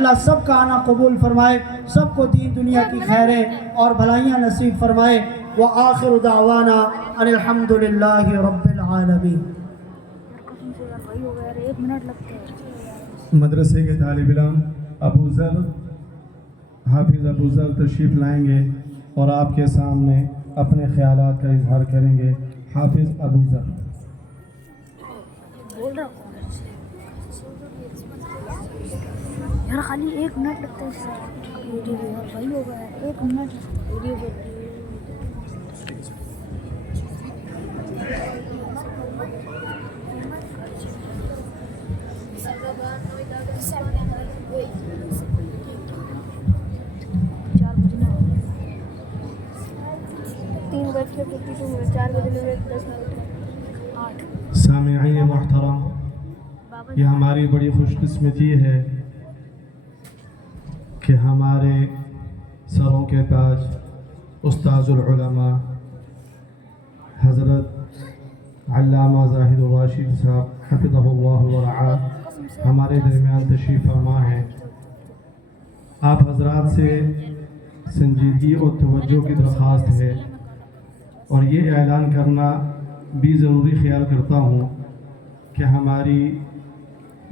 अल्लाह सबका आना कबूल फरमाए, सबको दीन दुनिया की खैरें और भलाइयाँ नसीब फरमाए। व आखिर दावाना अनिल हम्दुलिल्लाहि रब्बिल आलमीन। मदरसे के तालिब इल्म अबूज़र हाफिज़ अबूज़र तशरीफ़ लाएंगे और आपके सामने अपने ख्यालात का इजहार करेंगे। हाफिज़ अबूज़र। बोल रहा हूँ यार, खाली 1 मिनट लगता है वीडियो यार, भाई हो गया 1 मिनट वीडियो पे। सामिईन मोहतरम, ये हमारी बड़ी खुशकिस्मती है कि हमारे सरों के ताज उस्ताजुल उलमा हज़रत अल्लामा ज़ाहिद राशिद साहब हफ़िज़हुल्लाह व रआ हमारे दरमियान तशरीफ़ फरमा है। आप हजरात से संजीदगी और तवज्जो की दरख्वास्त है और ये ऐलान करना भी ज़रूरी ख्याल करता हूँ कि हमारी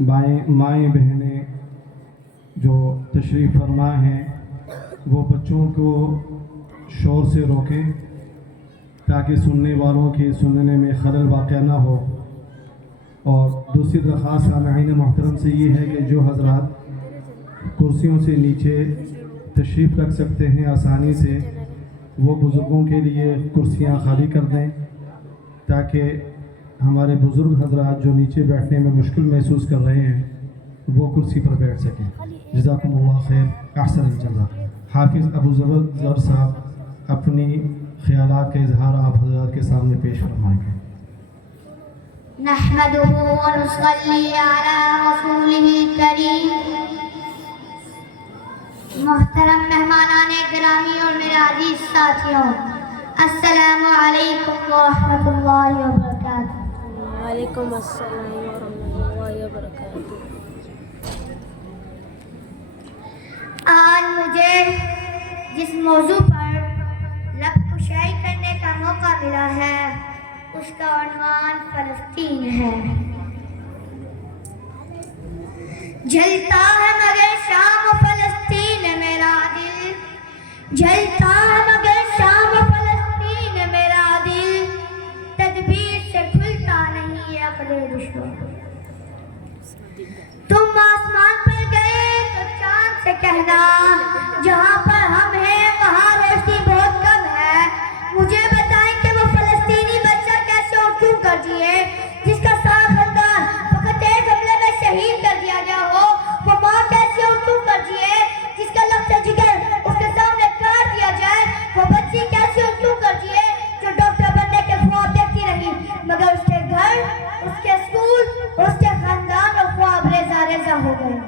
माएँ बहनें जो तशरीफ़ फरमा हैं वो बच्चों को शोर से रोकें ताकि सुनने वालों के सुनने में खलल वाक़या ना हो। और दूसरी दरख्वास्त सामईन मोहतरम से ये है कि जो हजरात कुर्सियों से नीचे तशरीफ़ रख सकते हैं आसानी से, वो बुज़ुर्गों के लिए कुर्सियाँ खाली कर दें ताकि हमारे बुज़ुर्ग हजरात जो नीचे बैठने में मुश्किल महसूस कर रहे हैं वो कुर्सी पर बैठ सकें। जज़ाकुमुल्लाह खैर, अहसन जज़ा। हाफिज़ अबूज़र साहब अपनी ख़यालात का इजहार आप हज़रात के सामने पेश फरमाएंगे। नहमदुहु व नुसल्ली अला रसूलिहिल करीम। मोहतरम मेहमानाने गिरामी और मेरे अजीज साथियों, अस्सलामु अलैकुम व रहमतुल्लाहि व बरकातुहू। वालेकुम अस्सलाम व रहमतुल्लाहि व बरकातुहू। आज मुझे जिस मौजू पर लबकुशाई करने का मौका मिला है उसका उन्वान फ़लस्तीन है। जलता है मगर शाम फ़लस्तीन मेरा दिल, जलता है मगर शाम फ़लस्तीन मेरा दिल, तदबीर से खुलता नहीं है अपने दुश्मन। तुम आसमान पर गए तो चांद से कहना जहाँ पर हम हैं वहाँ रोशनी बहुत कम है। मुझे बताएं कि वो फ़लस्तीनी बच्चा कैसे और क्यों कर दिए जिसका सारा खानदान फकत एक हमले में शहीद कर दिया गया हो। वो माँ कैसे और क्यों कर दिए जिसका लफ्ज़ जिगर उसके सामने काट दिया जाए। वो बच्ची कैसे और क्यों कर दिए जो डॉक्टर बनने के ख्वाब देखती रही मगर उसके घर, उसके स्कूल, उसके खानदान और ख्वाब रेजा रेजा हो गए।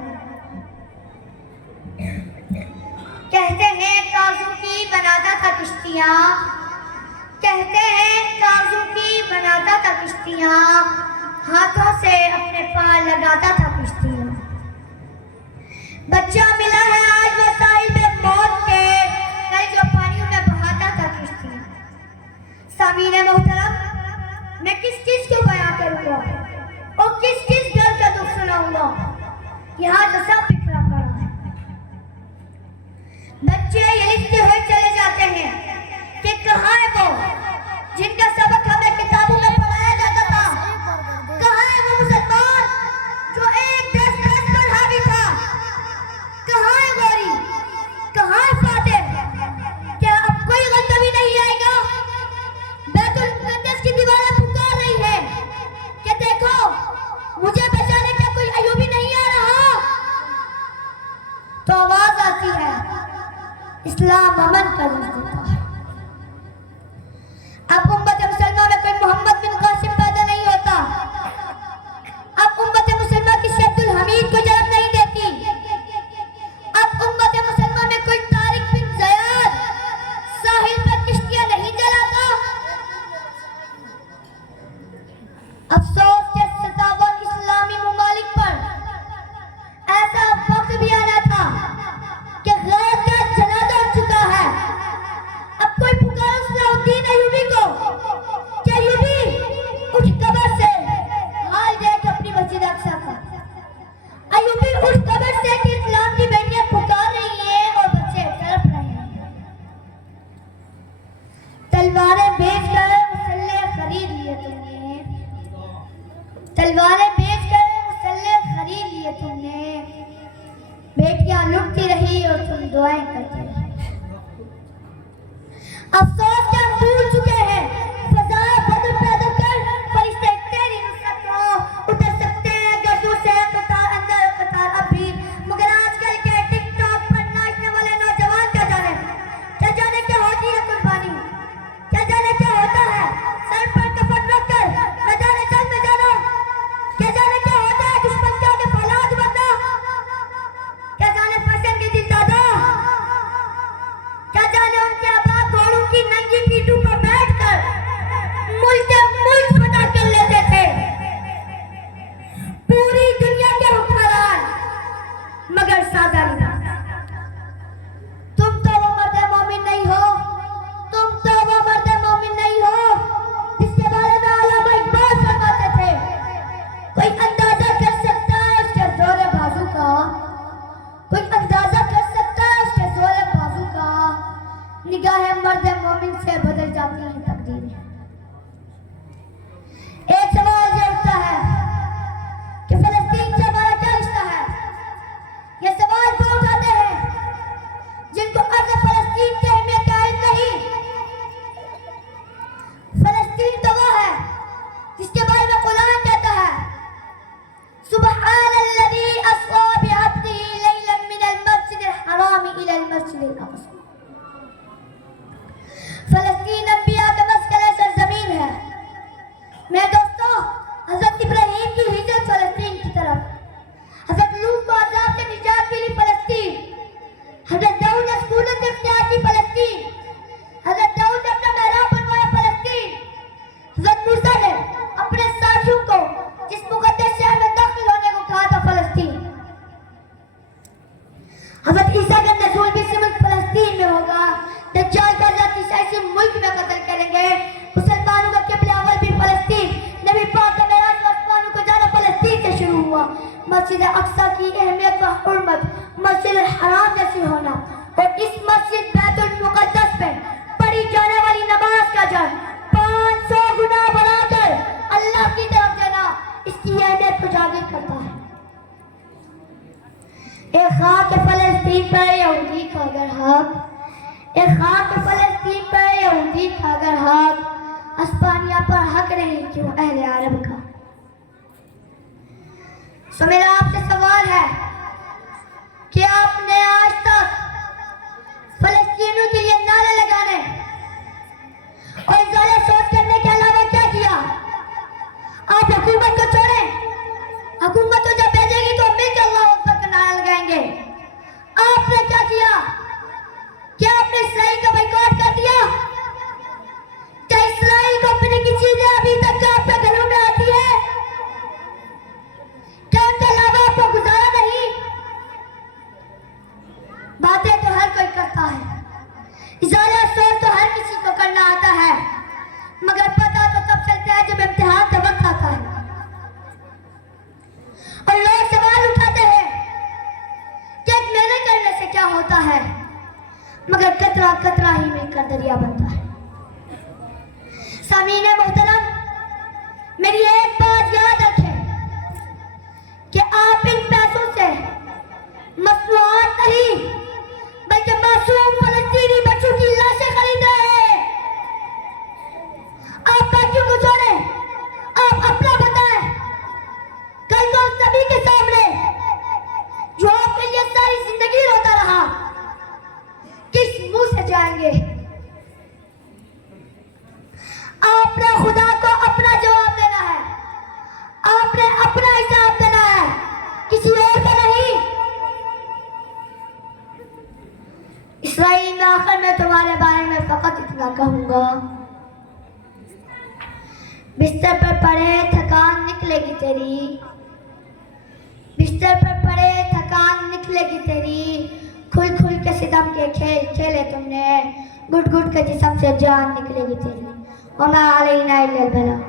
कहते हैं काजू की बनाता था किश्तियाँ, कहते हैं काजू की बनाता था किश्तियाँ, हाथों से अपने पार लगाता था किश्तियाँ। बच्चा मिला है आज वो साहिल में मौत के, कल जो पानियों में बहाता था किश्तियाँ। सामीने मोहतरम, मैं किस चीज को बयां करूँगा और किस किस घर का दुख सुनाऊंगा। यहाँ तो सब बिखरा पड़ा है। बच्चे ये लिखते हुए चले जाते हैं कि कहाँ है वो जिनका सबक हमें किताबों में पढ़ाया जाता था। कहाँ है वो मुसलमान जो एक दस पर हावी था। कहाँ है गौरी, कहाँ है फातिह। क्या अब कोई गंदगी नहीं आएगा। बैतुल मुक़द्दस की दीवारें पुकार रही है कि देखो मुझे बचाने का कोई अयूबी नहीं आ रहा। तो आवाज आती है, इस्लाम अमन का लफ्ज़ देता है। अब उम्मत मुसलमान में कोई मोहम्मद बिन कासिम पैदा नहीं होता। अब उम्मत मुसलमान किसी अब्दुल हमीद को जन्म नहीं देती। अब उम्मत मुसलमान में कोई तारिक बिन ज़याद साहिल पर किश्तियां नहीं जलाता। अफसोस के 57 इस्लामी मुमालिक पर ऐसा वक्त भी आना था बेटियां लुटती रही और तुम दुआएं करती रही। अफसोस के हम भूल चुके हैं, फज़ाए बदर पैदा कर फरिश्ते तेरी नुसरत को उतर सकते हैं गर्दों से कतार अंदर कतार अब भी, मगर आजकल के टिकटॉक पर नाचने वाले नौजवान क्या जाने क्या होती है कुर्बानी, क्या जाने क्या होता है सर पर कफन रखकर न जाने चल में जाना, क्या जाने क्या होता है दुश्मन के आगे फौलाद बनना, क्या जाने फैशन के दिल दादा, क्या जाने उनके बाप घोड़ों की नंगी पीठों पर बैठकर मुल्क फतह कर लेते थे, पूरी दुनिया के हुक्मरान मगर सादा नहीं। तुम तो वो मर्द मोमिन नहीं हो, तुम तो वो मर्द मोमिन नहीं हो जिसके बारे में अल्लामा इकबाल फरमाते थे, कोई अंदाजा कर सकता है उसके जोर बाजू का, कोई अंदाजा कर सकता है उसके जोर बाजू का, निगाहें मर्द मोमिन से बदल जाती हैं तकदीरें। एक सवाल ये उठता है कि फलस्तीन से हमारा क्या रिश्ता है। ये सवाल वो उठाते हैं जिनको अर्ज़ फलस्तीन की अहमियत का इल्म नहीं। फलस्तीन तो वो है जिसके बारे में कुरान कहता है, सुब्हानल्लज़ी अस्रा बिअब्दिही लैलन मिनल मस्जिदिल हराम इलल मस्जिदिल अक़सा। फलस्तीन अंबिया का मस्कन सरजमीन है। मेरे दोस्तों, हज़रत इब्राहीम की हिजरत फलस्तीन की तरफ, हज़रत लूत को अज़ाब से निजात मिली फलस्तीन, हज़रत दाऊद ने सकूनत इख्तियार की फलस्तीन, हज़रत दाऊद ने अपना मेहराब बनवाया फलस्तीन, हज़रत मूसा ने अपने साथियों को जिस मुक़द्दस शहर में दाखिल होने को कहा था फलस्तीन, हज़रत ईसा का नज़ूल भी इसी मुल्क फलस्तीन में होगा, दज्जाल का हज़रत ईसा इसी मुल्क में कत्ल करेंगे, मुसलमानों का क़िबला अव्वल भी फलस्तीन, नबी पाक का मेराज आसमानों को जाना फलस्तीन से शुरू हुआ, मस्जिद अक्सा की अहमियत व हुर्मत मस्जिद हराम जैसी होना और इस मस्जिद बैतुल मुक़द्दस में पढ़ी जाने वाली नमाज का अजर 500 गुना बढ़ाकर अल्लाह की तरफ देना इसकी अहमियत को जाहिर करता है। एक खाक फलस्तीन पर यहूदी का अगर हक, एक खाक फलस्तीन पर यहूदी का अगर हक, अस्पानिया पर हक नहीं क्यों अहले अरब का। सो मेरा आपसे सवाल है कि आपने आज तक फलस्तीनियों के लिए नारे लगाने और ज़ाले सोच करने के अलावा क्या किया? आप हुकूमत को छोड़ें, हुकूमत तो जब भेजेगी तो मिलकर अल्लाह अकबर का नारा लगाएंगे। आपने क्या किया? क्या आपने इसराइल का बाइकॉट कर दिया? क्या इसराइल कंपनी की चीजें अभी तक आपके घरों में आती है? क्या उनके अलावा आपको गुजारा नहीं? बातें तो हर कोई करता है, इज़ाला सोच तो हर किसी को करना आता है, मगर पता तो तब चलता है जब इम्तिहान का वक्त आता है और लोग सवाल उठाते हैं कि मेरे करने से क्या होता है, मगर कतरा कतरा ही मिलकर दरिया बनता है। सामीन मोहतरम, मेरी एक बात याद रखें कि आप इन पैसों से मसनूआत नहीं बल्कि मासूम फलस्तीनी बच्चों की लाशें खरीद रहे हैं। आप बाकियों को छोड़ें, आप अपना बताएं। कल तो सभी के सामने जो आपके लिए सारी जिंदगी रोता रहा, किस मुंह से जाएंगे? आपने खुदा को अपना जवाब देना है, आपने अपना हिसाब देना है, किसी और का नहीं। इसराइल में आखिर में तुम्हारे बारे में फकत इतना कहूंगा, बिस्तर पर पड़े थकान निकलेगी तेरी, बिस्तर पर पड़े थकान निकलेगी तेरी, खुल खुल के सितम के खेल खेले तुमने, घुट घुट के जिस्म से जान निकलेगी तेरी। वमा अलैना इल्लल बलाग।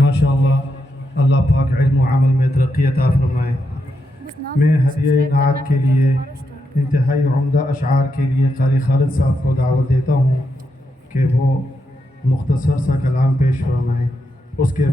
माशाअल्लाह, अल्लाह पाक इल्म व अमल में तरक्की अता फरमाए। मैं हदिया नात के लिए इंतहाई उम्दा अशआर के लिए कारी खालिद साहब को दावत देता हूँ कि वो मुख्तसर सा कलाम पेश फरमाएँ। उसके